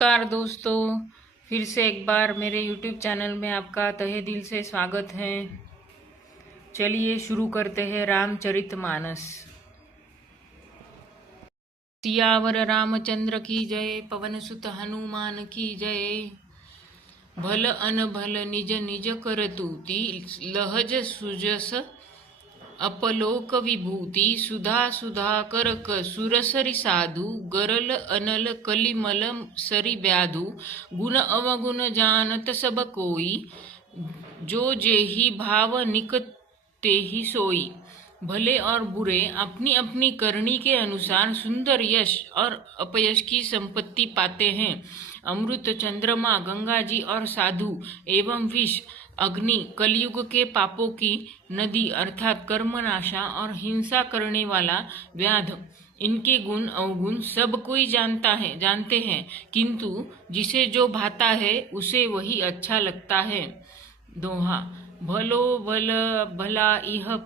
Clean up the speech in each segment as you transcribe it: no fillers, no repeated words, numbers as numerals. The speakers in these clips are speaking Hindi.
नमस्कार दोस्तों, फिर से एक बार मेरे YouTube चैनल में आपका तहे दिल से स्वागत है। चलिए शुरू करते हैं रामचरितमानस। सियावर रामचंद्र की जय, पवन सुत हनुमान की जय। भल अनभल निज निज कर तूती, लहज सुजस अपलोक विभूति। सुधा सुधा करक सुरसरि साधु, गरल अनल कलिमल सरि व्याधु। गुण अवगुण जानत सब कोई, जो जेहि भाव निक तेहि सोई। भले और बुरे अपनी अपनी करनी के अनुसार सुंदर यश और अपयश की संपत्ति पाते हैं। अमृत, चंद्रमा, गंगा जी और साधु एवं विष, अग्नि, कलयुग के पापों की नदी अर्थात कर्मनाशा और हिंसा करने वाला व्याध, इनके गुण अवगुण सब कोई जानते हैं, किंतु जिसे जो भाता है उसे वही अच्छा लगता है। दोहा। भलो भल भला इह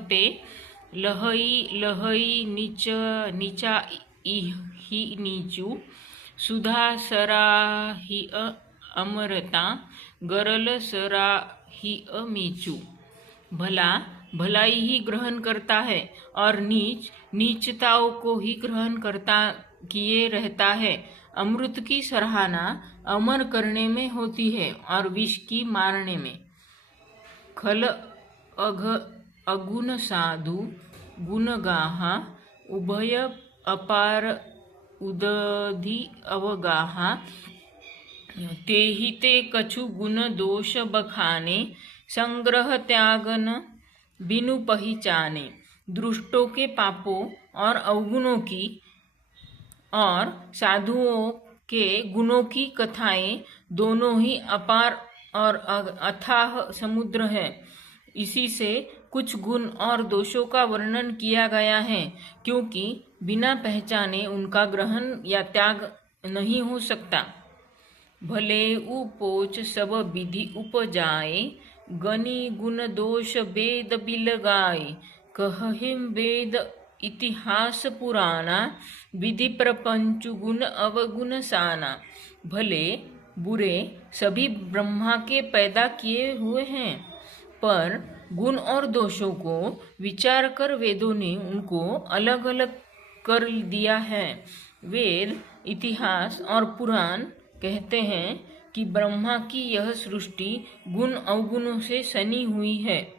पे लहई लहई नीचा ही नीचू। सुधा सराही अमरता, गरल सराही मीचू। भला भलाई ही ग्रहण करता है और नीच नीचताओं को ही ग्रहण करता किए रहता है। अमृत की सराहना अमर करने में होती है और विष की मारने में। खल अघ अगुण साधु गुणगाहा, उभय अपार उदधि अवगाहा। तेहि ते कछु गुण दोष बखाने, संग्रह त्यागन बिनु पहिचाने। दुष्टों के पापों और अवगुणों की और साधुओं के गुणों की कथाएं दोनों ही अपार और अथाह समुद्र है। इसी से कुछ गुण और दोषों का वर्णन किया गया है, क्योंकि बिना पहचाने उनका ग्रहण या त्याग नहीं हो सकता। भले उपोच सब विधि उपजाए, गनि गुण दोष वेद बिलगाए। कहहिम वेद इतिहास पुराना, विधि प्रपंच गुण अवगुण साना। भले बुरे सभी ब्रह्मा के पैदा किए हुए हैं, पर गुण और दोषों को विचार कर वेदों ने उनको अलग अलग कर दिया है। वेद, इतिहास और पुराण कहते हैं कि ब्रह्मा की यह सृष्टि गुण अवगुणों से सनी हुई है।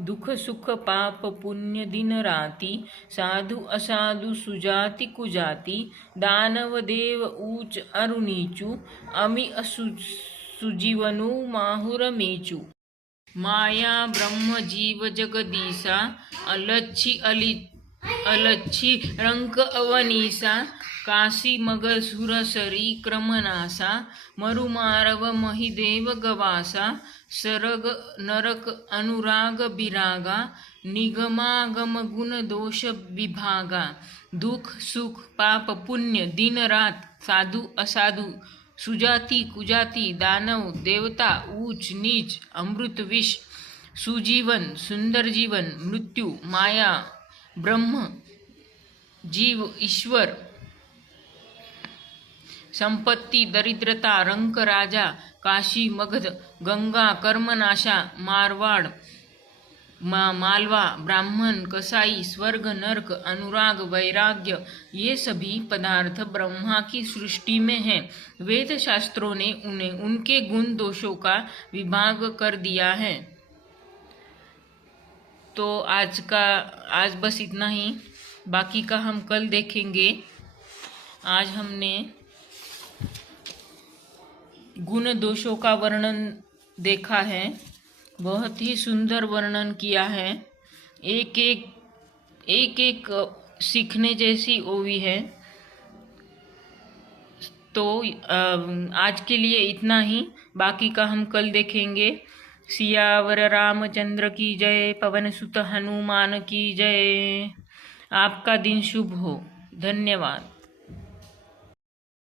दुख सुख पाप पुण्य दिन राति, साधु असाधु सुजाति कुजाति। दानव देव ऊच अरु नीचू, अमि सुजीवनु माहुर मेचू। माया ब्रह्म जीव जगदीसा, अलच्छी रंक अवनीसा। काशी मगर सुरसरी क्रमनासा, मरुमारव महिदेव गवासा। सरग नरक अनुराग विरागा, निगमागम गुण दोष विभागा। दुख सुख पाप पुण्य दिन रात, साधु असाधु सुजाति कुजाति। दानव देवता ऊंच नीच, अमृत विष, सुजीवन सुंदर जीवन, मृत्यु माया ब्रह्म जीव ईश्वर, संपत्ति दरिद्रता रंक राजा, काशी मगध गंगा कर्मनाशा, मारवाड़ मालवा ब्राह्मण कसाई, स्वर्ग नरक अनुराग वैराग्य, ये सभी पदार्थ ब्रह्मा की सृष्टि में हैं। वेद शास्त्रों ने उन्हें उनके गुण दोषों का विभाग कर दिया है। तो आज बस इतना ही, बाकी का हम कल देखेंगे। आज हमने गुण दोषों का वर्णन देखा है, बहुत ही सुंदर वर्णन किया है। एक एक सीखने जैसी ओवी है। तो आज के लिए इतना ही, बाकी का हम कल देखेंगे। सियावर रामचंद्र की जय, पवन सुत हनुमान की जय। आपका दिन शुभ हो। धन्यवाद।